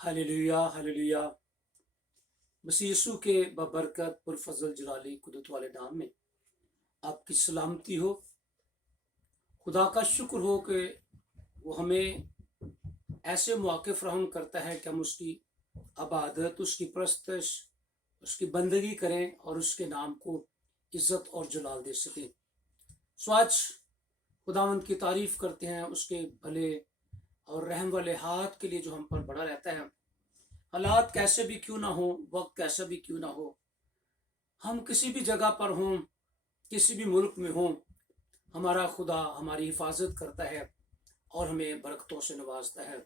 Hallelujah hallelujah. मसीह यीशु के बबरकत पुरफजल जलाली कुदरत वाले नाम में आपकी सलामती हो। खुदा का शुक्र हो कि वो हमें ऐसे मौके फराहम करता है कि हम उसकी इबादत, उसकी परस्तश, उसकी बंदगी करें और उसके नाम को इज्जत और जलाल दे सकें। सो आज खुदावंद की तारीफ करते हैं उसके भले और रहम वाले हाथ के लिए जो हम पर बड़ा रहता है। हालात कैसे भी क्यों ना हो, वक्त कैसा भी क्यों ना हो, हम किसी भी जगह पर हों, किसी भी मुल्क में हों, हमारा खुदा हमारी हिफाजत करता है और हमें बरकतों से नवाजता है।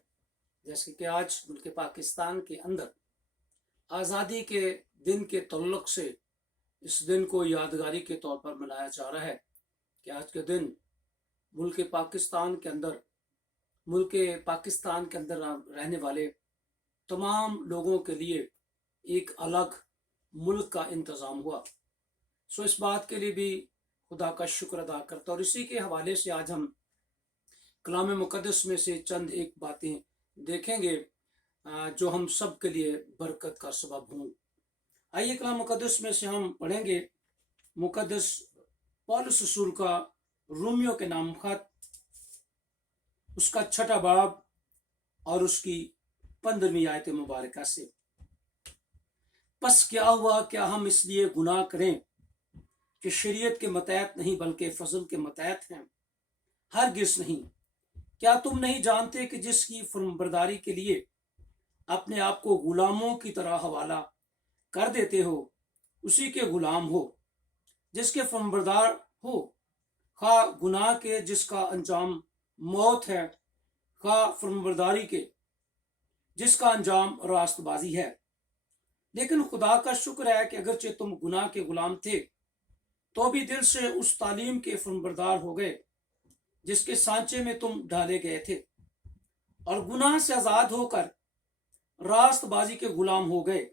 जैसे कि आज मुल्क पाकिस्तान के अंदर आज़ादी के दिन के तल्लुक से इस दिन को यादगारी के तौर पर मनाया जा रहा है कि आज के दिन मुल्क पाकिस्तान के अंदर रहने वाले तमाम लोगों के लिए एक अलग मुल्क का इंतज़ाम हुआ। सो इस बात के लिए भी खुदा का शुक्र अदा करता और इसी के हवाले से आज हम कलाम मुकद्दस में से चंद एक बातें देखेंगे जो हम सब के लिए बरकत का सबब हों। आइए कलाम मुकद्दस में से हम पढ़ेंगे मुकद्दस पौलुस रसूल का रोमियो के नाम खत, उसका 6 बाब और उसकी 15वीं आयत मुबारक से। बस क्या हुआ, क्या हम इसलिए गुनाह करें कि शरीयत के मतहत नहीं बल्कि फजल के मतहत हैं? हरगिज़ नहीं। क्या तुम नहीं जानते कि जिसकी फर्माबरदारी के लिए अपने आप को गुलामों की तरह हवाला कर देते हो उसी के गुलाम हो। जिसके फर्माबरदार हो, खा गुनाह के जिसका अंजाम मौत है, खा फर्माबरदारी के जिसका अंजाम रास्तबाजी है। लेकिन खुदा का शुक्र है कि अगरचे तुम गुनाह के गुलाम थे तो भी दिल से उस तालीम के फर्माबरदार हो गए जिसके सांचे में तुम डाले गए थे, और गुनाह से आजाद होकर रास्तबाजी के गुलाम हो गए।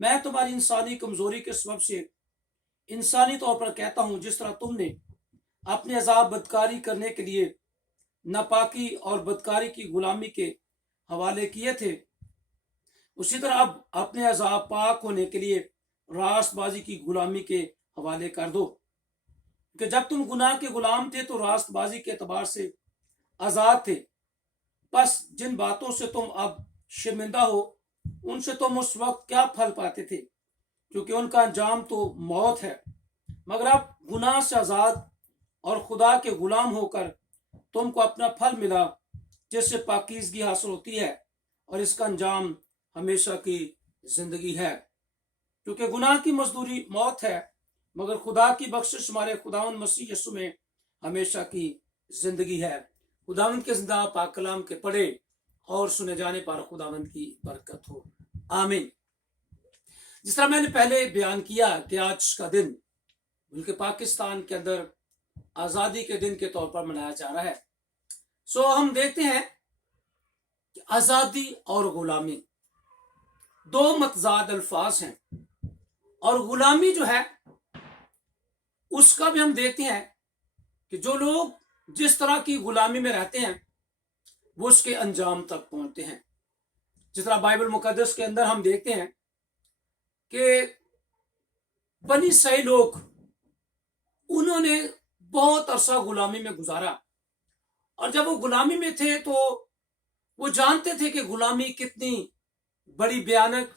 मैं तुम्हारी इंसानी कमजोरी के सबब से इंसानी तौर पर कहता हूं, जिस तरह तुमने अपने अजाब बदकारी करने के लिए नापाकी और बदकारी की गुलामी के हवाले किए थे, उसी तरह अब अपने अजाब पाक होने के लिए रास्तबाजी की गुलामी के हवाले कर दो। कि जब तुम गुनाह के गुलाम थे तो रास्तबाजी के एतबार से आजाद थे। बस जिन बातों से तुम अब शर्मिंदा हो उनसे तुम उस वक्त क्या फल पाते थे, क्योंकि उनका अंजाम तो मौत है। मगर अब गुनाह से आजाद और खुदा के गुलाम होकर तुमको अपना फल मिला, जिससे पाकीज़गी हासिल होती है और इसका अंजाम हमेशा की जिंदगी है। क्योंकि गुनाह की मजदूरी मौत है, मगर खुदा की बख्शिश हमारे खुदावंद मसीह यीशु में हमेशा की जिंदगी है। खुदावंद के जिंदा पाक कलाम के पढ़े और सुने जाने पर खुदावंद की बरकत हो, आमीन। जिस तरह मैंने पहले बयान किया कि आज का दिन मुल्क पाकिस्तान के अंदर आज़ादी के दिन के तौर पर मनाया जा रहा है। सो हम देखते हैं कि आज़ादी और गुलामी दो मतजाद अल्फाज हैं, और गुलामी जो है उसका भी हम देखते हैं कि जो लोग जिस तरह की गुलामी में रहते हैं वो उसके अंजाम तक पहुंचते हैं। जिस तरह बाइबल मुकद्दस के अंदर हम देखते हैं कि बनी इसराइल लोग, उन्होंने बहुत अरसा गुलामी में गुजारा, और जब वो गुलामी में थे तो वो जानते थे कि गुलामी कितनी बड़ी भयानक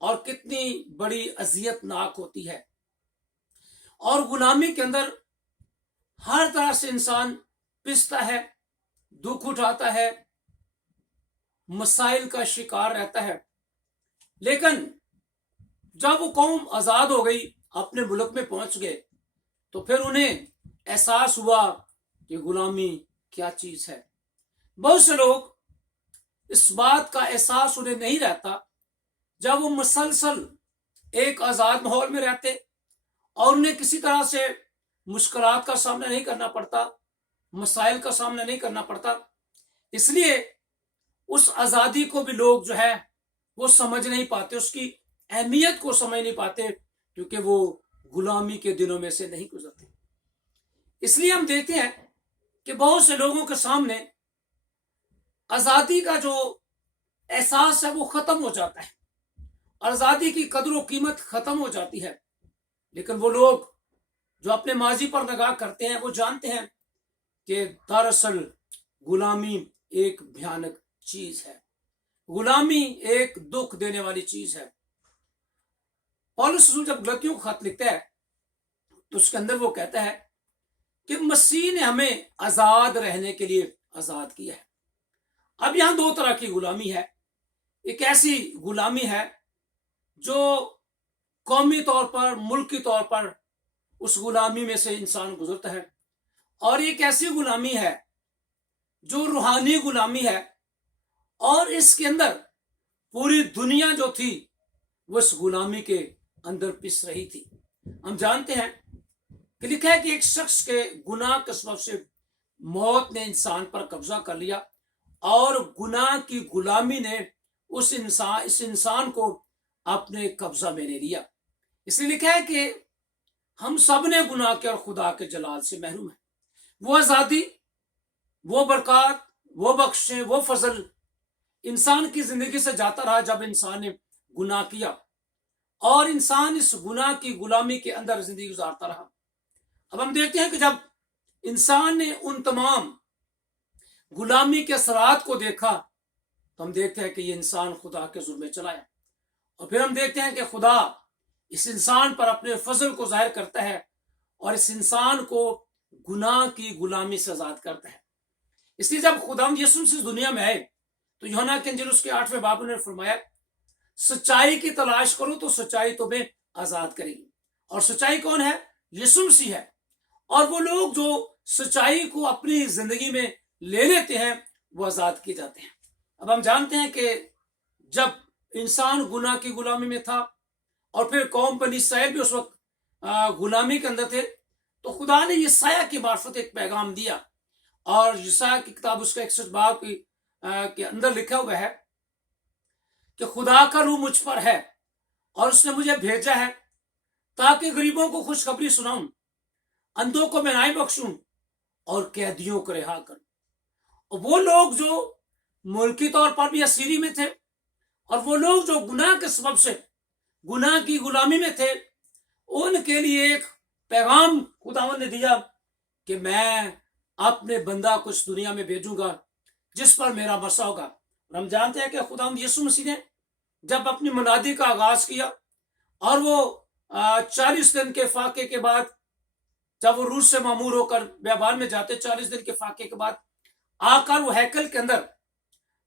और कितनी बड़ी अजियतनाक होती है। और गुलामी के अंदर हर तरह से इंसान पिसता है, दुख उठाता है, मसाइल का शिकार रहता है। लेकिन जब वो कौम आजाद हो गई, अपने मुल्क में पहुंच गए, तो फिर उन्हें एहसास हुआ कि गुलामी क्या चीज है। बहुत से लोग इस बात का एहसास उन्हें नहीं रहता जब वो मुसलसल एक आजाद माहौल में रहते और उन्हें किसी तरह से मुश्किलात का सामना नहीं करना पड़ता, मसाइल का सामना नहीं करना पड़ता। इसलिए उस आज़ादी को भी लोग जो है वो समझ नहीं पाते, उसकी अहमियत को समझ नहीं पाते, क्योंकि वो गुलामी के दिनों में से नहीं गुजरते। इसलिए हम देखते हैं कि बहुत से लोगों के सामने आज़ादी का जो احساس ہے وہ ختم ہو جاتا ہے، آزادی کی قدر و قیمت ختم ہو جاتی ہے۔ لیکن وہ لوگ جو اپنے ماضی پر نگاہ کرتے ہیں وہ جانتے ہیں کہ دراصل غلامی ایک بھیانک چیز ہے، غلامی ایک دکھ دینے والی چیز ہے۔ پولس رسول جب غلطیوں کو خط لکھتا ہے تو اس کے اندر وہ کہتا ہے کہ مسیح نے ہمیں آزاد رہنے کے لیے آزاد کیا ہے۔ اب یہاں دو طرح کی غلامی ہے، ایک ایسی غلامی ہے جو قومی طور پر، ملکی طور پر اس غلامی میں سے انسان گزرتا ہے، اور ایک ایسی غلامی ہے جو روحانی غلامی ہے، اور اس کے اندر پوری دنیا جو تھی وہ اس غلامی کے اندر پس رہی تھی۔ ہم جانتے ہیں کہ لکھا ہے کہ ایک شخص کے گناہ کے سبب سے موت نے انسان پر قبضہ کر لیا، اور گناہ کی غلامی نے اس انسان کو اپنے قبضہ میں لے لیا۔ اس لیے لکھا ہے کہ ہم سب نے گناہ کے اور خدا کے جلال سے محروم ہیں۔ وہ آزادی، وہ برکات، وہ بخشیں، وہ فضل انسان کی زندگی سے جاتا رہا جب انسان نے گناہ کیا، اور انسان اس گناہ کی غلامی کے اندر زندگی گزارتا رہا۔ اب ہم دیکھتے ہیں کہ جب انسان نے ان تمام غلامی کے اثرات کو دیکھا تو ہم دیکھتے ہیں کہ یہ انسان خدا کے ظلم میں چلا ہے، اور پھر ہم دیکھتے ہیں کہ خدا اس انسان پر اپنے فضل کو ظاہر کرتا ہے اور اس انسان کو گناہ کی غلامی سے آزاد کرتا ہے۔ اس لیے جب خدا یسوع مسیح دنیا میں آئے تو یوحنا کے انجیل اس کے 8ویں باب نے فرمایا، سچائی کی تلاش کرو تو سچائی تمہیں آزاد کرے گی۔ اور سچائی کون ہے؟ یسوع مسیح ہے۔ اور وہ لوگ جو سچائی کو اپنی زندگی میں لے لیتے ہیں وہ آزاد کیے جاتے ہیں۔ اب ہم جانتے ہیں کہ جب انسان گناہ کی غلامی میں تھا، اور پھر قوم بنی اسرائیل بھی اس وقت غلامی کے اندر تھے، تو خدا نے یسایہ کی معرفت ایک پیغام دیا، اور یسایہ کی کتاب اس کا 61 باب کے اندر لکھا ہوا ہے کہ خدا کا روح مجھ پر ہے اور اس نے مجھے بھیجا ہے تاکہ غریبوں کو خوشخبری سناؤں، اندھوں کو بینائی بخشوں، اور قیدیوں کو رہا کروں۔ اور وہ لوگ جو ملکی طور پر بھی اسیری میں تھے، اور وہ لوگ جو گناہ کے سبب سے گناہ کی غلامی میں تھے، ان کے لیے ایک پیغام خداوند نے دیا کہ میں اپنے بندہ کو اس دنیا میں بھیجوں گا جس پر میرا مسا ہوگا۔ اور ہم جانتے ہیں کہ خداوند یسوع مسیح نے جب اپنی منادی کا آغاز کیا، اور وہ 40 دن کے فاقے کے بعد جب وہ روح سے معمور ہو کر بیابان میں جاتے، 40 دن کے فاقے کے بعد آ کر وہ ہیکل کے اندر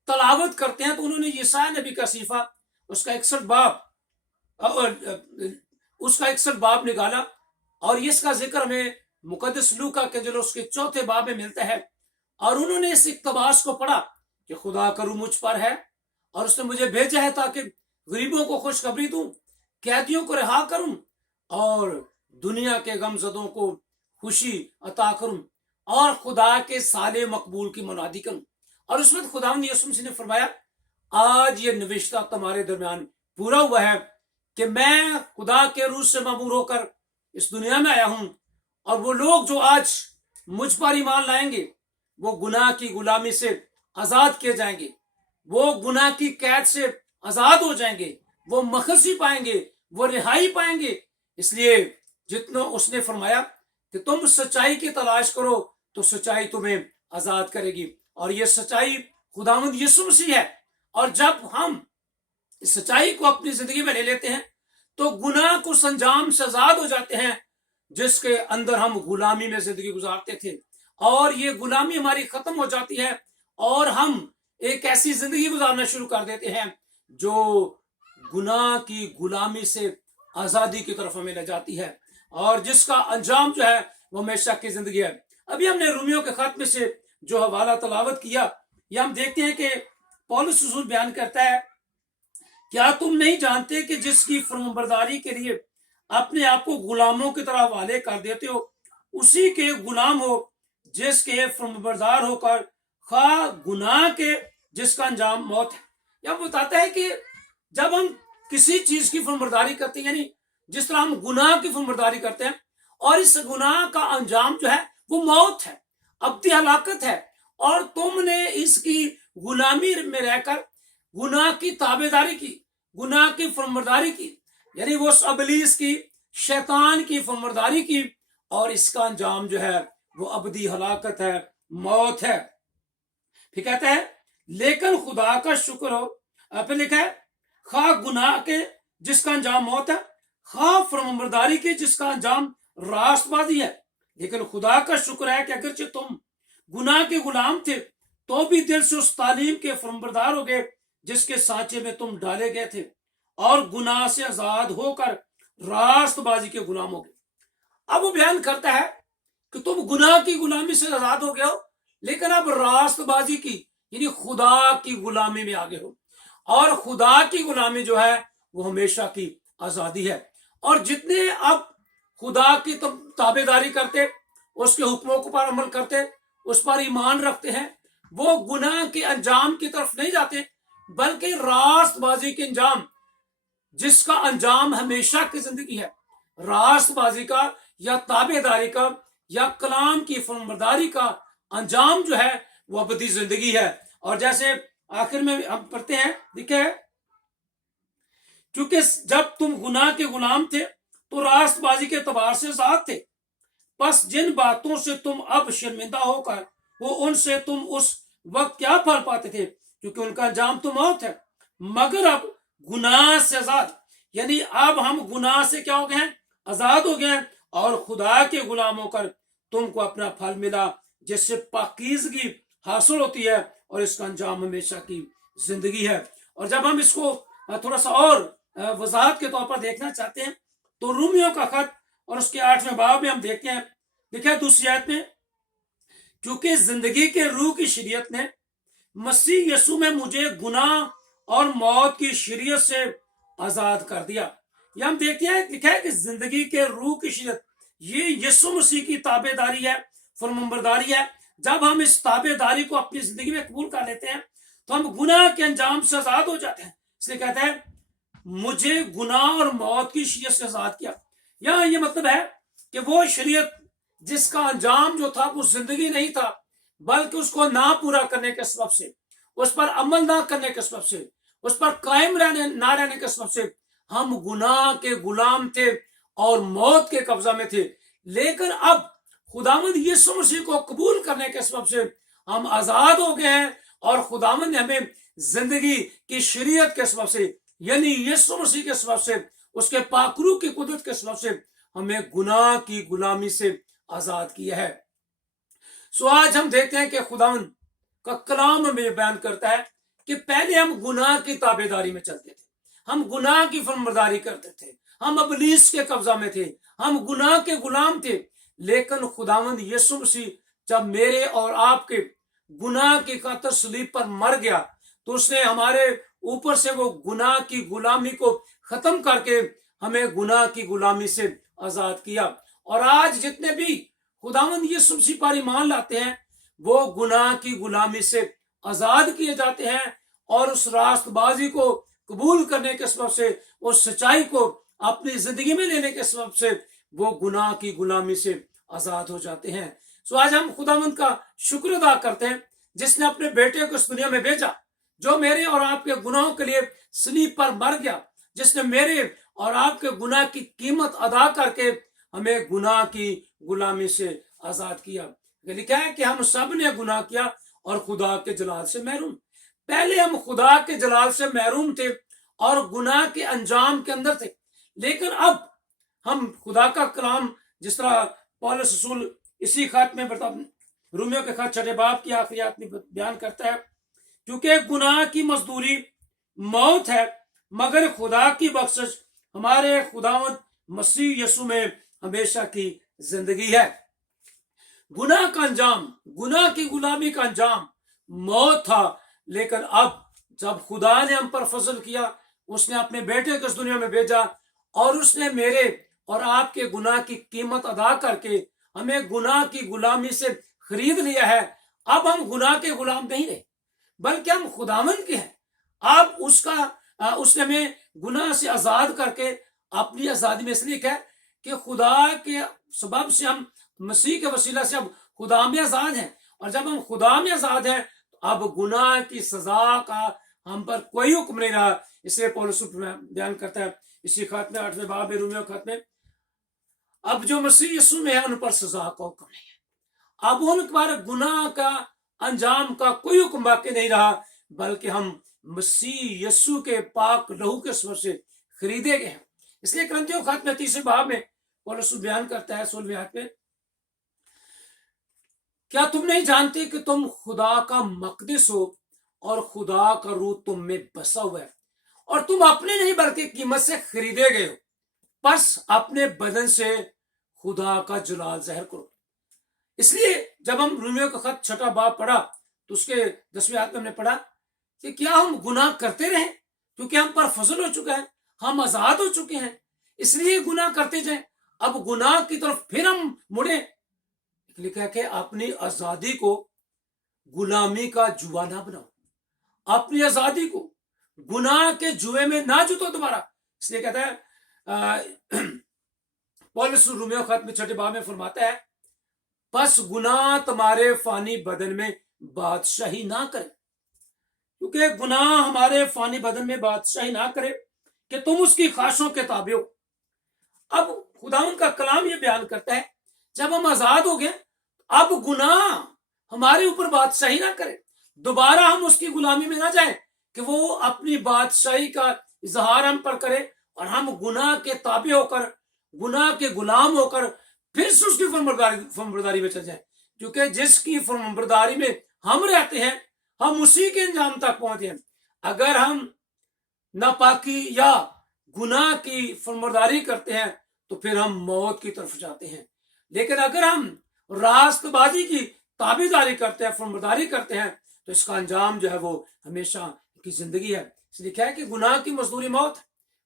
تلاوت کرتے ہیں، تو انہوں نے یسایہ نبی کا صحیفہ اس کا 61 باب نکالا، اور اس کا ذکر ہمیں مقدس لوکا کے جو اس کے 4 باب میں ملتا ہے، اور انہوں نے اس اقتباس کو پڑھا کہ خدا کا روح مجھ پر ہے اور اس نے مجھے بھیجا ہے تاکہ غریبوں کو خوشخبری دوں، قیدیوں کو رہا کروں، اور دنیا کے غم زدوں کو خوشی عطا کروں، اور خدا کے سال مقبول کی منادی کروں۔ اور اس وقت خداوند یسوع مسیح نے فرمایا، آج یہ نوشتہ تمہارے درمیان پورا ہوا ہے کہ میں خدا کے روح سے معمور ہو کر اس دنیا میں آیا ہوں، اور وہ لوگ جو آج مجھ پر ایمان لائیں گے وہ گناہ کی غلامی سے آزاد کیے جائیں گے، وہ گناہ کی قید سے آزاد ہو جائیں گے، وہ مخلصی پائیں گے، وہ رہائی پائیں گے۔ اس لیے جتنا اس نے فرمایا کہ تم سچائی کی تلاش کرو تو سچائی تمہیں آزاد کرے گی، اور یہ سچائی خداوند یسوع مسیح ہے۔ اور جب ہم اس سچائی کو اپنی زندگی میں لے لیتے ہیں تو گناہ کو سنجام سے آزاد ہو جاتے ہیں جس کے اندر ہم غلامی میں زندگی گزارتے تھے، اور یہ غلامی ہماری ختم ہو جاتی ہے، اور ہم ایک ایسی زندگی گزارنا شروع کر دیتے ہیں جو گناہ کی غلامی سے آزادی کی طرف ہمیں لے جاتی ہے، اور جس کا انجام جو ہے وہ ہمیشہ کی زندگی ہے۔ ابھی ہم نے رومیوں کے خط میں سے جو حوالہ تلاوت کیا، یہ ہم دیکھتے ہیں کہ پولس رسول بیان کرتا ہے، کیا تم نہیں جانتے کہ جس کی فرمانبرداری کے لیے اپنے آپ کو غلاموں کی طرح حوالے کر دیتے ہو اسی کے غلام ہو جس کے فرمانبردار ہو کر خواہ گناہ کے جس کا انجام موت ہے۔ یہ بتاتا ہے کہ جب ہم کسی چیز کی فرمانبرداری کرتے ہیں، یعنی جس طرح ہم گناہ کی فرمانبرداری کرتے ہیں، اور اس گناہ کا انجام جو ہے وہ موت ہے، ابدی ہلاکت ہے، اور تم نے اس کی غلامی میں رہ کر गुनाह की ताबेदारी की, गुनाह की फरमाबरदारी की, यानी वो उस अबलीस की, शैतान की फरमाबरदारी की, और इसका अंजाम जो है वो अबदी हलाकत है, मौत है। फिर कहता है लेकिन खुदा का शुक्र हो, फिर लिखा है खा गुनाह के जिसका अंजाम मौत है, खा फरमाबरदारी के जिसका अंजाम रास्तबाजी है। लेकिन खुदा का शुक्र है कि अगरचे तुम गुनाह के गुलाम थे तो भी दिल से उस तालीम के फरमाबरदार हो गए जिसके सांचे में तुम डाले गए थे, और गुनाह से आजाद होकर रास्तबाजी के गुलाम हो गए। अब वो बयान करता है कि तुम गुनाह की गुलामी से आजाद हो गए हो, लेकिन अब रास्तबाजी की यानी खुदा की गुलामी में आगे हो, और खुदा की गुलामी जो है वो हमेशा की आजादी है। और जितने अब खुदा की ताबेदारी करते, उसके हुक्मों पर अमल करते, उस पर ईमान रखते हैं, वो गुनाह के अंजाम की तरफ नहीं जाते, बल्कि रास्तबाजी के अंजाम, जिसका अंजाम हमेशा की जिंदगी है, रास्तबाजी का या ताबेदारी का या कलाम की फरमाबरदारी का अंजाम जो है वो अबदी जिंदगी है। और जैसे आखिर में हम पढ़ते हैं, लिखा है क्योंकि जब तुम गुनाह के गुलाम थे तो रास्तबाजी के तबार से आजाद थे, बस जिन बातों से तुम अब शर्मिंदा होकर वो उनसे तुम उस वक्त क्या फल पाते थे, क्योंकि उनका अंजाम तो मौत है। मगर अब गुनाह से आजाद, यानी अब हम गुनाह से क्या हो गए हैं, आजाद हो गए हैं, और खुदा के गुलाम होकर तुमको अपना फल मिला जिससे पाकीज़गी हासिल होती है, और इसका अंजाम हमेशा की जिंदगी है। और जब हम इसको थोड़ा सा और वजाहत के तौर पर देखना चाहते हैं तो रोमियो का खत और उसके 8वें बाब में हम देखते हैं, लिखा दूसरी आयत में, क्योंकि जिंदगी के रूह की शरीयत ने मसीह यीशु में मुझे गुनाह और मौत की शरीयत से आजाद कर दिया। ये हम देखते हैं, लिखा है कि जिंदगी के रूह की शरीयत, ये यीशु मसीह की ताबेदारी है, फरमाबरदारी है। जब हम इस ताबेदारी को अपनी जिंदगी में कबूल कर लेते हैं तो हम गुनाह के अंजाम से आजाद हो जाते हैं। इसलिए कहता है मुझे गुनाह और मौत की शरीयत से आजाद किया। यहाँ ये मतलब है कि वो शरीयत जिसका अंजाम जो था वो जिंदगी नहीं था, बल्कि उसको ना पूरा करने के सबब से, उस पर अमल ना करने के सबब से, उस पर कायम ना रहने के सबब से हम गुनाह के गुलाम थे और मौत के कब्जा में थे। लेकिन अब खुदावंद यीशु मसीह को कबूल करने के सबब से हम आजाद हो गए हैं, और खुदावंद ने हमें जिंदगी की शरीयत के सबब से, यानी यीशु मसीह के सबब से, उसके पाकरू की कुदरत के सबब से हमें गुनाह की गुलामी से आजाद किया है। सो आज हम देखते हैं कि खुदावंद का कलाम हमें बयान करता है कि पहले हम गुनाह की ताबेदारी में चलते थे, हम गुनाह की फरमाबरदारी करते थे, हम इब्लीस के कब्जा में थे, हम गुनाह के गुलाम थे। लेकिन खुदावंद यीशु मसीह जब मेरे और आपके गुनाह की खातिर सलीब पर मर गया तो उसने हमारे ऊपर से वो गुनाह की गुलामी को खत्म करके हमें गुनाह की गुलामी से आजाद किया। और आज जितने भी खुदावंद यीशु मसीह पर ईमान लाते हैं वो गुनाह की गुलामी से आजाद किए जाते हैं, और उस रास्तबाजी को कबूल करने के सबब से, उस सच्चाई को अपनी जिंदगी में लेने के सबब से वो गुनाह की गुलामी से आजाद हो जाते हैं। सो आज हम खुदावंद का शुक्र अदा करते हैं जिसने अपने बेटे को इस दुनिया में भेजा, जो मेरे और आपके गुनाहों के लिए सलीब पर मर गया, जिसने मेरे और आपके गुनाह की कीमत अदा करके हमें गुनाह की गुलामी से आजाद किया। लिखा है कि हम सब ने गुनाह किया और खुदा के जलाल से महरूम। पहले हम खुदा के जलाल से महरूम थे और गुनाह के अंजाम के अंदर थे, लेकिन अब हम खुदा का कलाम, जिस तरह पौलुस रसूल इसी खत में रोमियो के खत 6 बाब की आखिरी आयत में बयान करता है, क्योंकि गुनाह की मजदूरी मौत है, मगर खुदा की बख्शिश हमारे खुदावंद मसीह यीशु में हमेशा की जिंदगी है। गुनाह का अंजाम, गुनाह की गुलामी का अंजाम मौत था, लेकिन अब जब खुदा ने हम पर फजल किया, उसने अपने बेटे को इस दुनिया में भेजा और उसने मेरे और आपके गुनाह की कीमत अदा करके हमें गुनाह की गुलामी से खरीद लिया है। अब हम गुनाह के गुलाम नहीं रहे, बल्कि हम खुदावंद के हैं। अब उसने हमें गुनाह से आजाद करके अपनी आजादी में इसलिए है कि खुदा के सबब से हम मसीह के वसीला से अब खुदा में आजाद हैं, और जब हम खुदा में आजाद हैं तो अब गुनाह की सजा का हम पर कोई हुक्म नहीं रहा। इसलिए पौलुस बयान करता है इसी खत में 8वें बाब में, रोमियो खत में, अब जो मसीह यीशु में है उन पर सजा का हुक्म नहीं है। अब उन पर गुनाह का अंजाम का कोई हुक्म बाकी नहीं रहा, बल्कि हम मसीह यीशु के पाक लहू के स्वर से खरीदे गए हैं। इसलिए करंथियों खत में 3 बाब में पौलुस बयान करता है 16वें आयत में, क्या तुम नहीं जानते कि तुम खुदा का मकदस हो और खुदा का रूह तुम में बसा हुआ है, और तुम अपने नहीं बल्कि कीमत से खरीदे गए हो। बस अपने बदन से खुदा का जलाल ज़ाहिर करो। इसलिए जब हम रोमियो का खत 6 बाब पढ़ा तो उसके 10वें आयत में हमने पढ़ा कि क्या हम गुनाह करते रहे, क्योंकि हम पर फजल हो चुका है, हम आजाद हो चुके हैं, इसलिए गुनाह करते जाए। अब गुनाह की तरफ फिर हम मुड़े। लिखा है कि अपनी आजादी को गुलामी का जुआ ना बनाओ, अपनी आजादी को गुनाह के जुए में ना जुतो दोबारा। इसलिए कहता है पौलुस रोमियो खत में 6 बाब में फरमाता है, बस गुनाह तुम्हारे फानी बदन में बादशाही ना करे, क्योंकि गुनाह हमारे फानी बदन में बादशाही ना करे कि तुम उसकी ख्वाहिशों के ताबे हो। अब खुदावंद का कलाम ये बयान करता है जब हम आजाद हो गए, अब गुनाह हमारे ऊपर बादशाही ना करे, दोबारा हम उसकी गुलामी में ना जाए कि वो अपनी बादशाही का इजहार हम पर करे और हम गुनाह के ताबे होकर, गुनाह के गुलाम होकर फिर से उसकी फर्मबरदारी में चल जाए। क्योंकि जिसकी फर्मबरदारी में हम रहते हैं, हम उसी के अंजाम तक पहुंचे हैं। अगर हम नापाकी या गुनाह की फर्मबरदारी करते हैं तो फिर हम मौत की तरफ जाते हैं। लेकिन अगर हम रास्तबाजी की ताबेदारी करते हैं, फर्मबरदारी करते हैं, तो इसका अंजाम जो है वो हमेशा की जिंदगी है। इसलिए लिखा है कि गुनाह की मजदूरी मौत है,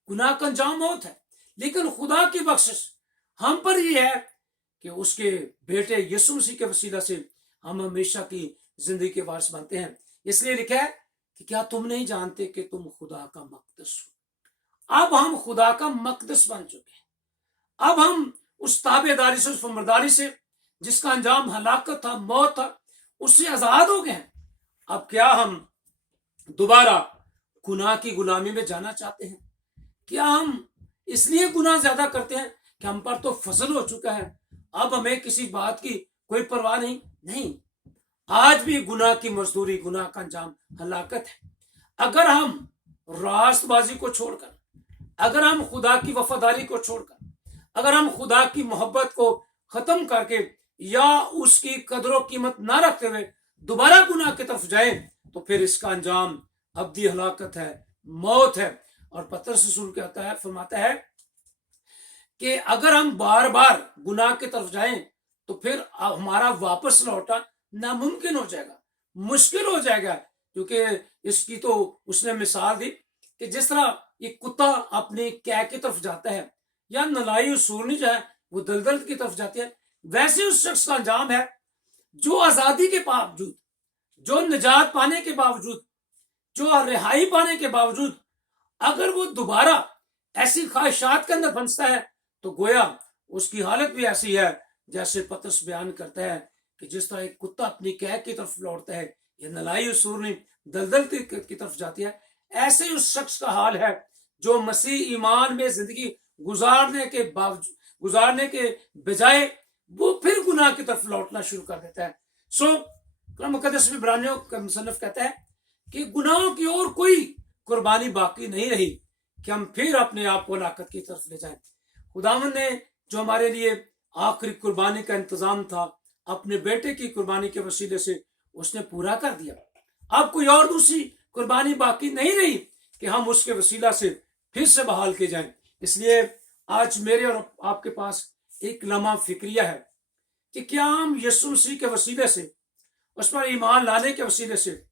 गुनाह का अंजाम मौत है। लेकिन खुदा की बख्शिश हम पर ये है कि उसके बेटे यीशु मसीह के वसीला से हम हमेशा की जिंदगी के वारिस बनते हैं। इसलिए लिखा है कि क्या तुम नहीं जानते कि तुम खुदा का मकदस हो। अब हम खुदा का मकदस बन चुके हैं। अब हम उस ताबेदारी से, उस फर्मबरदारी से जिसका अंजाम हलाकत था, मौत था, उससे आजाद हो गए हैं। अब क्या हम दोबारा गुनाह की गुलामी में जाना चाहते हैं? क्या हम इसलिए गुनाह ज्यादा करते हैं कि हम पर तो फजल हो चुका है, अब हमें किसी बात की कोई परवाह नहीं। आज भी गुनाह की मजदूरी, गुनाह का अंजाम हलाकत है। अगर हम रास्तबाजी को छोड़कर, अगर हम खुदा की वफादारी को छोड़कर, अगर हम खुदा की मोहब्बत को खत्म करके या उसकी कदर कीमत ना रखते हुए दोबारा गुनाह की तरफ जाए, तो फिर इसका अंजाम अब्दी हलाकत है, मौत है। और पतरस रसूल कहता है, फरमाता है कि अगर हम बार बार गुनाह की तरफ जाएं तो फिर हमारा वापस लौटा नामुमकिन हो जाएगा, मुश्किल हो जाएगा। क्योंकि इसकी तो उसने मिसाल दी कि जिस तरह एक कुत्ता अपने कैद की तरफ जाता है या नलाई सूरनी जो है वो दलदल की तरफ जाती है, वैसे उस शख्स का अंजाम है जो आजादी के बावजूद, जो निजात पाने के बावजूद, जो रिहाई पाने के बावजूद अगर वो दोबारा ऐसी ख्वाहिशात के अंदर फंसता है तो गोया उसकी हालत भी ऐसी है जैसे पतरस बयान करता है कि जिस तरह एक कुत्ता अपनी कैद की तरफ लौटता है या नलाई सूरनी दलदल की तरफ जाती है, ऐसे उस शख्स का हाल है जो मसीह ईमान में जिंदगी गुजारने के बजाय वो फिर गुनाह की तरफ लौटना शुरू कर देता है। कलाम मुकद्दस में इब्रानियों का मुसन्निफ कहता है कि गुनाहों की और कोई कुर्बानी बाकी नहीं रही कि हम फिर अपने आप को हलाकत की तरफ ले जाएं। खुदावंद ने जो हमारे लिए आखिरी कुर्बानी का इंतजाम था अपने बेटे की कुर्बानी के वसीले से उसने पूरा कर दिया। अब कोई और दूसरी कुर्बानी बाकी नहीं रही कि हम उसके वसीला से फिर से बहाल किए जाएं। इसलिए आज मेरे और आपके पास एक लम्हा फिक्रिया है कि क्या हम यीशु मसीह के वसीले से, उस पर ईमान लाने के वसीले से,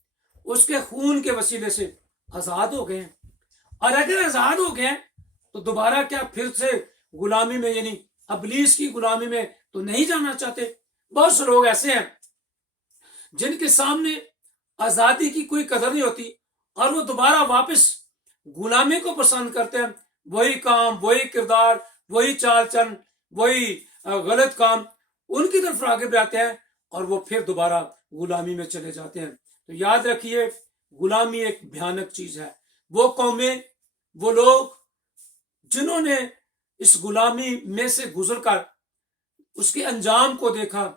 उसके खून के वसीले से आजाद हो गए हैं। और अगर आजाद हो गए तो दोबारा क्या फिर से गुलामी में, यानी अबलीस की गुलामी में तो नहीं जाना चाहते। बहुत से लोग ऐसे हैं जिनके सामने आजादी की कोई कदर नहीं होती और वो दोबारा वापस गुलामी को पसंद करते हैं। वही काम, वही किरदार, वही चाल चलन, वही गलत काम, उनकी तरफ आगे बढ़ाते हैं और वो फिर दोबारा गुलामी में चले जाते हैं। तो याद रखिए, غلامی ایک بھیانک چیز ہے. وہ قومیں، وہ لوگ جنہوں نے اس غلامی میں سے گزر کر اس کے انجام کو دیکھا،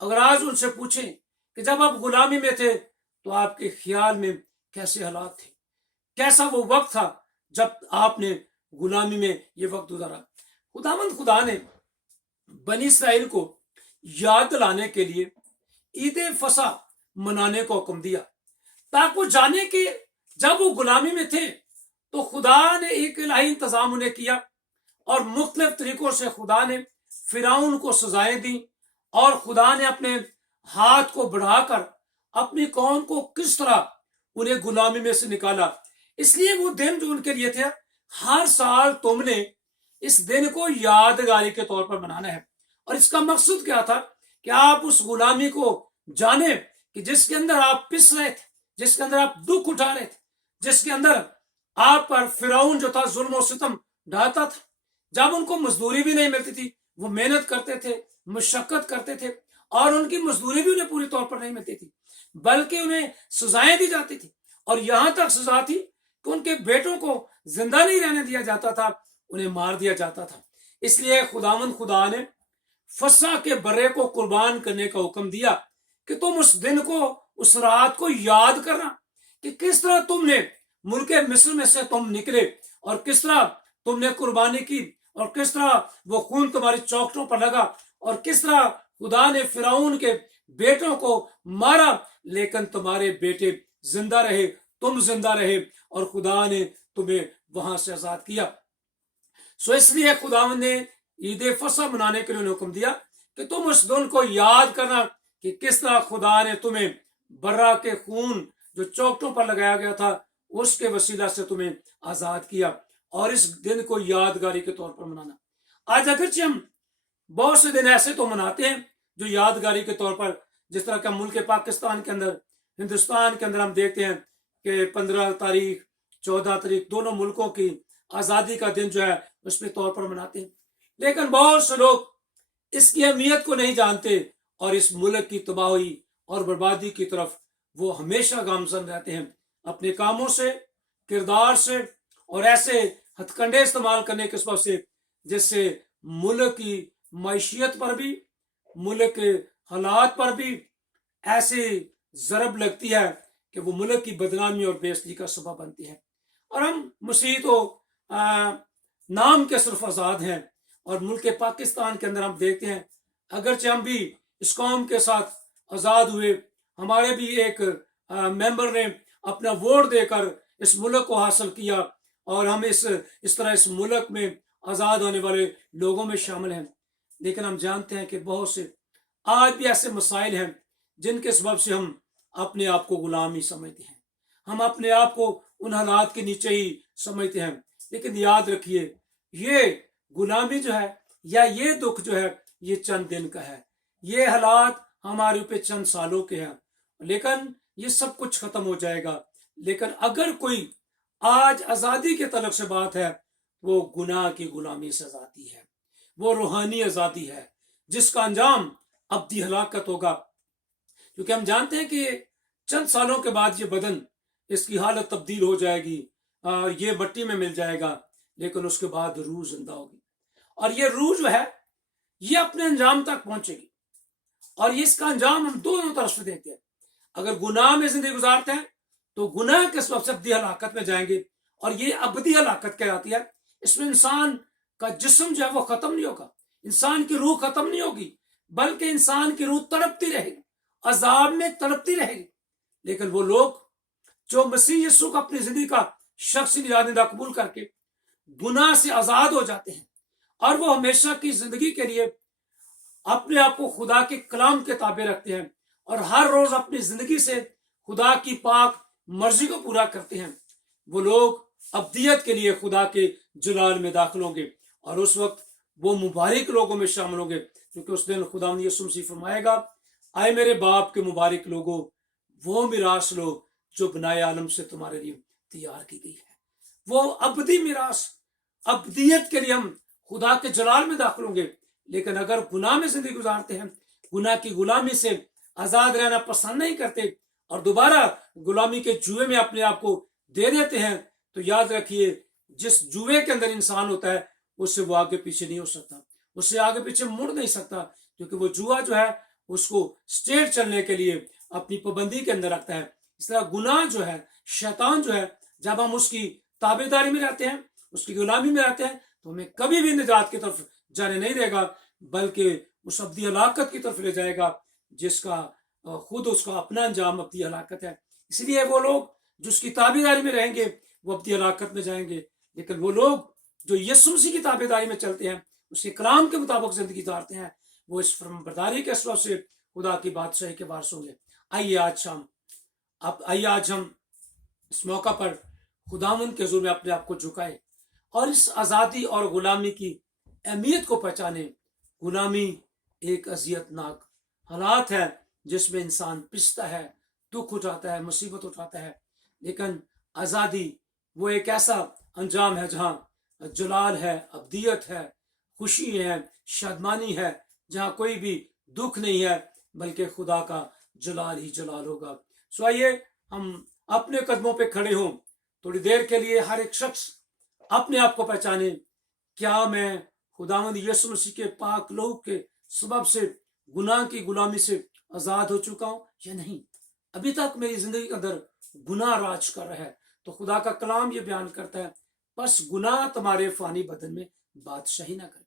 اگر آج ان سے پوچھیں کہ جب آپ غلامی میں تھے تو آپ کے خیال میں کیسے حالات تھے، کیسا وہ وقت تھا جب آپ نے غلامی میں یہ وقت گزارا. خداوند خدا نے بنی اسرائیل کو یاد لانے کے لیے عید فصح منانے کو حکم دیا، تاکہ وہ جانے کہ جب وہ غلامی میں تھے تو خدا نے ایک الہی انتظام انہیں کیا، اور مختلف طریقوں سے خدا نے فرعون کو سزائیں دی، اور خدا نے اپنے ہاتھ کو بڑھا کر اپنی قوم کو کس طرح انہیں غلامی میں سے نکالا. اس لیے وہ دن جو ان کے لیے تھے، ہر سال تم نے اس دن کو یادگاری کے طور پر منانا ہے. اور اس کا مقصد کیا تھا کہ آپ اس غلامی کو جانیں کہ جس کے اندر آپ پس رہے تھے، جس کے اندر آپ دکھ اٹھا رہے تھے، جس کے اندر آپ پر فرعون جو تھا ظلم و ستم ڈالتا تھا. جب ان کو مزدوری بھی نہیں ملتی تھی، وہ محنت کرتے تھے، مشقت کرتے تھے، اور ان کی مزدوری بھی انہیں پوری طور پر نہیں ملتی تھی، بلکہ انہیں سزائیں دی جاتی تھی. اور یہاں تک سزا تھی کہ ان کے بیٹوں کو زندہ نہیں رہنے دیا جاتا تھا، انہیں مار دیا جاتا تھا. اس لیے خداوند خدا نے فصح کے برے کو قربان کرنے کا حکم دیا کہ تم اس دن کو، اس رات کو یاد کرنا کہ کس طرح تم نے ملک مصر میں سے تم نکلے، اور کس طرح تم نے قربانی کی، اور کس طرح وہ خون تمہاری چوکھٹوں پر لگا، اور کس طرح خدا نے فرعون کے بیٹوں کو مارا، لیکن تمہارے بیٹے زندہ رہے، تم زندہ رہے، اور خدا نے تمہیں وہاں سے آزاد کیا. سو اس لیے خداوند نے عید فصح منانے کے لیے حکم دیا کہ تم اس دن کو یاد کرنا کہ کس طرح خدا نے تمہیں برا کے خون جو چوکٹوں پر لگایا گیا تھا اس کے وسیلہ سے تمہیں آزاد کیا، اور اس دن کو یادگاری کے طور پر منانا. آج اگرچہ ہم بہت سے دن ایسے تو مناتے ہیں جو یادگاری کے طور پر، جس طرح کہ ملک پاکستان کے اندر، ہندوستان کے اندر ہم دیکھتے ہیں کہ 15 تاریخ 14 تاریخ دونوں ملکوں کی آزادی کا دن جو ہے اس پہ طور پر مناتے ہیں. لیکن بہت سے لوگ اس کی اہمیت کو نہیں جانتے، اور اس ملک کی تباہی اور بربادی کی طرف وہ ہمیشہ گامزن رہتے ہیں، اپنے کاموں سے، کردار سے، اور ایسے ہتھ کنڈے استعمال کرنے کے سبب سے جس سے ملک کی معیشیت پر بھی، ملک کے حالات پر بھی ایسی ضرب لگتی ہے کہ وہ ملک کی بدنامی اور بے عزتی کا سبب بنتی ہے. اور ہم مسیح تو نام کے صرف آزاد ہیں، اور ملک پاکستان کے اندر ہم دیکھتے ہیں اگرچہ ہم بھی اس قوم کے ساتھ آزاد ہوئے، ہمارے بھی ایک ممبر نے اپنا ووٹ دے کر اس ملک کو حاصل کیا، اور ہم اس طرح اس ملک میں آزاد ہونے والے لوگوں میں شامل ہیں. لیکن ہم جانتے ہیں کہ بہت سے آج بھی ایسے مسائل ہیں جن کے سبب سے ہم اپنے آپ کو غلام ہی سمجھتے ہیں، ہم اپنے آپ کو ان حالات کے نیچے ہی سمجھتے ہیں. لیکن یاد رکھیے، یہ غلامی جو ہے یا یہ دکھ جو ہے یہ چند دن کا ہے، یہ حالات ہمارے اوپر چند سالوں کے ہیں، لیکن یہ سب کچھ ختم ہو جائے گا. لیکن اگر کوئی آج آزادی کے تعلق سے بات ہے، وہ گناہ کی غلامی سے آزادی ہے، وہ روحانی آزادی ہے جس کا انجام ابدی ہلاکت ہوگا. کیونکہ ہم جانتے ہیں کہ چند سالوں کے بعد یہ بدن، اس کی حالت تبدیل ہو جائے گی، اور یہ مٹی میں مل جائے گا، لیکن اس کے بعد روح زندہ ہوگی، اور یہ روح جو ہے یہ اپنے انجام تک پہنچے گی. اور اس کا انجام ہم دونوں طرف سے دیکھتے ہیں. اگر گناہ میں زندگی گزارتے ہیں تو گناہ کے سبب سے ابدی ہلاکت میں جائیں گے، اور یہ ابدی ہلاکت کہلاتی ہے. اس میں انسان کا جسم جو ہے وہ ختم نہیں ہوگا، انسان کی روح ختم نہیں ہوگی، بلکہ انسان کی روح تڑپتی رہے گی، عذاب میں تڑپتی رہے گی. لیکن وہ لوگ جو مسیح یسوع کو اپنی زندگی کا شخصی نجات قبول کر کے گناہ سے آزاد ہو جاتے ہیں، اور وہ ہمیشہ کی زندگی کے لیے اپنے آپ کو خدا کے کلام کے تابع رکھتے ہیں، اور ہر روز اپنی زندگی سے خدا کی پاک مرضی کو پورا کرتے ہیں، وہ لوگ ابدیت کے لیے خدا کے جلال میں داخل ہوں گے، اور اس وقت وہ مبارک لوگوں میں شامل ہوں گے. کیونکہ اس دن خدا یسوع مسیح فرمائے گا، آئے میرے باپ کے مبارک لوگوں، وہ میراث لو جو بنائے عالم سے تمہارے لیے تیار کی گئی ہے. وہ ابدی میراث، ابدیت کے لیے ہم خدا کے جلال میں داخل ہوں گے. لیکن اگر گناہ میں زندگی گزارتے ہیں، گناہ کی غلامی سے آزاد رہنا پسند نہیں کرتے، اور دوبارہ غلامی کے جوئے میں اپنے آپ کو دے دیتے ہیں تو یاد رکھیے جس جوئے کے اندر انسان ہوتا ہے اس سے وہ آگے پیچھے نہیں ہو سکتا, اس سے آگے پیچھے مڑ نہیں سکتا, کیونکہ وہ جوا جو ہے اس کو اسٹریٹ چلنے کے لیے اپنی پابندی کے اندر رکھتا ہے. اس طرح گناہ جو ہے, شیطان جو ہے, جب ہم اس کی تابع داری میں رہتے ہیں, اس کی غلامی میں رہتے ہیں, تو ہمیں کبھی بھی نجات کی طرف جانے نہیں دے گا, بلکہ اس ابدی ہلاکت کی طرف لے جائے گا جس کا خود اس کا اپنا انجام ابدی ہلاکت ہے. اس لیے وہ لوگ جو اس کی تابع داری میں رہیں گے وہ ابدی ہلاکت میں جائیں گے, لیکن وہ لوگ جو یسوع مسیح کی تابع داری میں چلتے ہیں, اس کے کلام کے مطابق زندگی گزارتے ہیں, وہ اس فرمانبرداری کے سبب سے خدا کی بادشاہی کے وارث ہوں گے. آئیے آج ہم اس موقع پر خداوند کے حضور میں اپنے آپ کو جھکائیں اور اس آزادی اور غلامی کی اہمیت کو پہچانیں. غلامی ایک اذیت ناک حالات ہے جس میں انسان پستا ہے, دکھ اٹھاتا ہے, مصیبت اٹھاتا ہے, لیکن آزادی وہ ایک ایسا انجام ہے جہاں جلال ہے, ابدیت ہے, خوشی ہے, شادمانی ہے, جہاں کوئی بھی دکھ نہیں ہے بلکہ خدا کا جلال ہی جلال ہوگا. سو آئیے ہم اپنے قدموں پہ کھڑے ہوں, تھوڑی دیر کے لیے ہر ایک شخص اپنے آپ کو پہچانے, کیا میں خداوند یسوع مسیح کے پاک لہو کے سبب سے گناہ کی غلامی سے آزاد ہو چکا ہوں یا نہیں. ابھی تک میری زندگی کے اندر گناہ راج کر رہا ہے. تو خدا کا کلام یہ بیان کرتا ہے, بس گناہ تمہارے فانی بدن میں بادشاہی نہ کرے.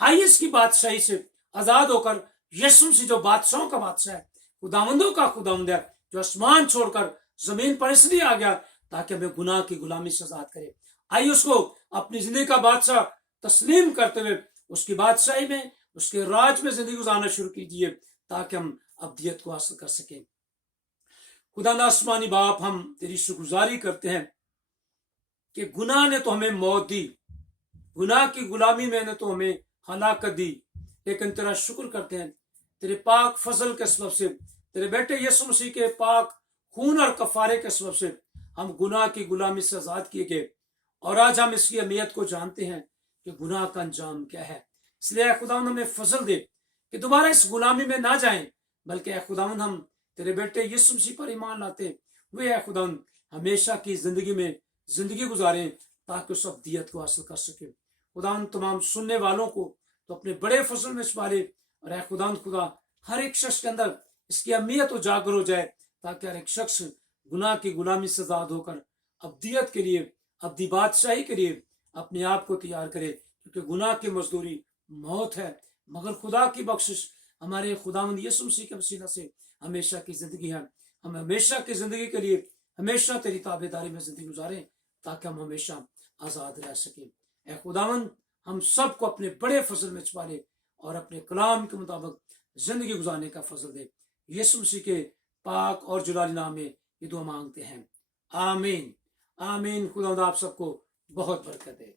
آئیے اس کی بادشاہی سے آزاد ہو کر یسوع مسیح جو بادشاہوں کا بادشاہ ہے, خداوندوں کا خداوند ہے, جو آسمان چھوڑ کر زمین پر اس لیے آ گیا تاکہ ہمیں گناہ کی غلامی سے آزاد کرے. آئیے اس کو اپنی زندگی کا بادشاہ تسلیم کرتے ہوئے اس کی بادشاہی میں, اس کے راج میں زندگی گزارنا شروع کیجیے تاکہ ہم ابدیت کو حاصل کر سکیں. خدا آسمانی باپ, ہم تیری شکرگزاری کرتے ہیں کہ گناہ نے تو ہمیں موت دی, گناہ کی غلامی میں نے تو ہمیں ہلاکت دی, لیکن تیرا شکر کرتے ہیں تیرے پاک فضل کے سبب سے, تیرے بیٹے یسوع مسیح کے پاک خون اور کفارے کے سبب سے ہم گناہ کی غلامی سے آزاد کیے گئے, اور آج ہم اس کی اہمیت کو جانتے ہیں کہ گناہ کا انجام کیا ہے. اس لیے اے خداوند ہمیں فضل دے کہ دوبارہ اس غلامی میں نہ جائیں, بلکہ اے خداوند ہم تیرے بیٹے یسوع مسیح پر ایمان لاتے ہوئے اے خداوند ہمیشہ کی زندگی میں زندگی گزاریں تاکہ اس ابدیت کو حاصل کر سکے. خداوند تمام سننے والوں کو تو اپنے بڑے فضل میں چھپا لے, اور اے خداوند خدا ہر ایک شخص کے اندر اس کی اہمیت اجاگر ہو جائے تاکہ ہر ایک شخص گناہ کی غلامی سے آزاد ہو کر ابدیت کے لیے, ابدی بادشاہی کے لیے اپنے آپ کو تیار کرے, کیونکہ گناہ کی مزدوری موت ہے, مگر خدا کی بخشش ہمارے خداوند یسوع مسیح کے وسیلہ سے ہمیشہ کی زندگی ہے. ہم ہمیشہ کی زندگی کے لیے ہمیشہ تیری تابع داری میں زندگی گزاریں تاکہ ہم ہمیشہ آزاد رہ سکیں. اے خداوند ہم سب کو اپنے بڑے فضل میں چھپا لے اور اپنے کلام کے مطابق زندگی گزارنے کا فضل دے. یسوع مسیح کے پاک اور جلالی نام میں یہ دعا مانگتے ہیں, آمین آمین. خداوند آپ سب کو بہت برکت دے.